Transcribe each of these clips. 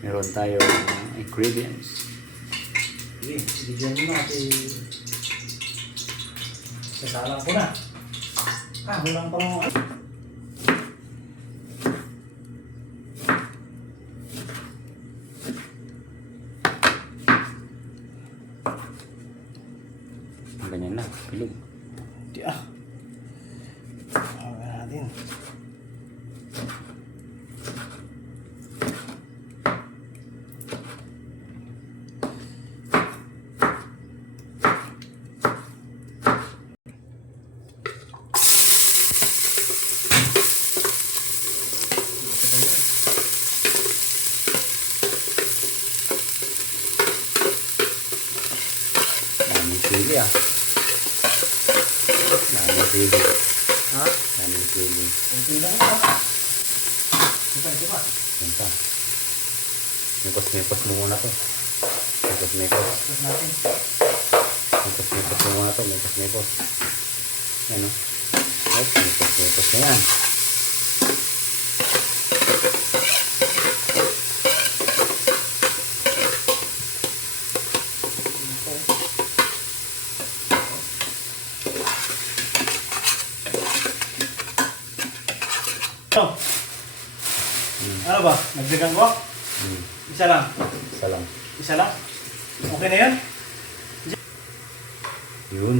Meron tayong ingredients. Sige, bigyan mo na kasi sasalang ko na. Hulang pa mo. Ganyan na, pilog. Di natin. Daming sili Daming sili. Ha? Daming sili. Kunti lang ito. Diba? Yan pa. Mikos-mikos mo muna to. Mikos-mikos. Tapos natin. Mikos-mikos mo muna to. Mikos-mikos. Yan o. Mikos-mikos na yan. Ano ba? Nagdagan ko? Isa lang. Isa lang. Isa lang? Okay na yan? Yun.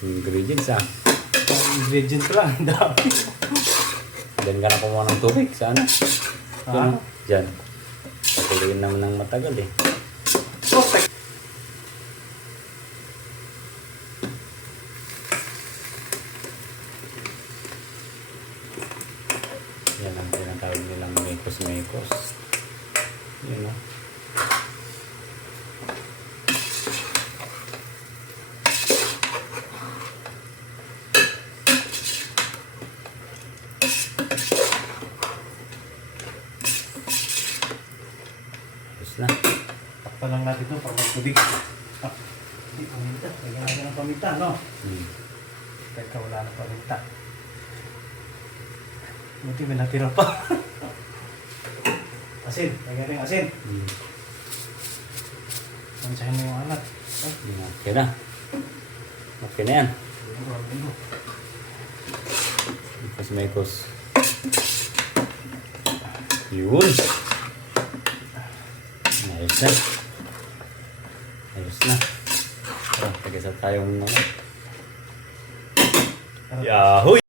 Ingredients Ingredient ko lang. Ang dami. Diyan ka na kumuha ng tubig. Sana. Ha? Diyan. Patuloyin naman ng matagal eh. Perfect. Yan ang tinatawag nilang mekos-mekos. Yun o. Tapos na. Takpan lang natin ito para magtubig. Hindi, paminta. Lagyan natin ng paminta, no? Teka, wala na paminta. Buti may natira pa. Asin. Lagyan rin asin. Mansahin mo yung alat. Okay na. Okay na yan. Mekos-mekos. Yun. Ayos na. Ayos na. Tagisa tayong Yahoo!